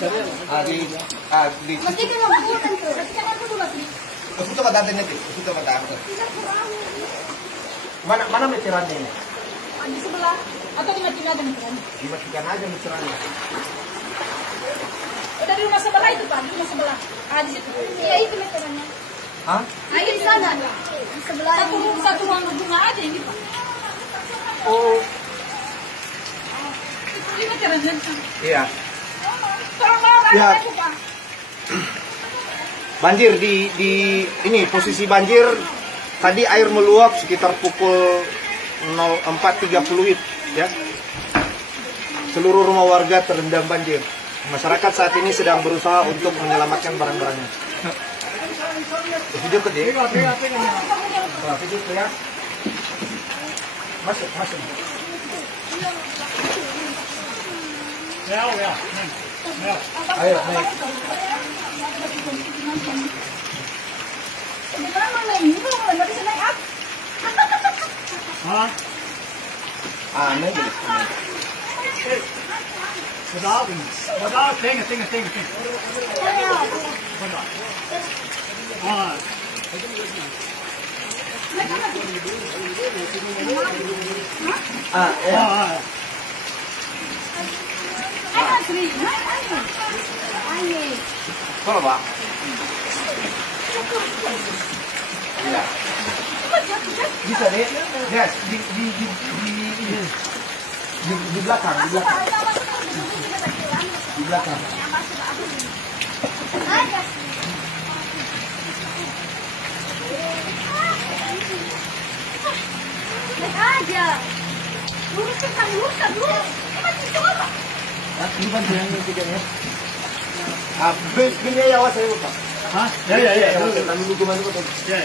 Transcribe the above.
di. Mesti kan mabutan tuh. Mesti kan aku dulu lagi. Kesutu mata adanya tuh, kesutu mata apa? Mana meterannya ini? Di sebelah atau dimatikan aja meterannya? Dimatikan aja meterannya. Udah di rumah sebelah itu Pak, di rumah sebelah. Di situ. Iya itu meterannya. Hah? Di sana. Di sebelah satu ruang bunga aja ini Pak. Oh. Ini meterannya. Iya. Tolong bawa Ya. aku Pak. Banjir di ini posisi banjir tadi air meluap sekitar pukul 04.30 ya. Seluruh rumah warga terendam banjir. Masyarakat saat ini sedang berusaha untuk menyelamatkan barang-barangnya. Video ke dia. Video ke ya. Masuk. Ya. Ayo naik. Naik. Bedaal, ting. Ya. Kalau Pak. Ya. Bisa deh. Yes, di belakang. Di belakang. Aja. Luruskan dulu. Coba. Ini bantu yang tiganya. Bini ya awas saya Pak. Hah? Ya. Kami dulu kemana Pak? Ya.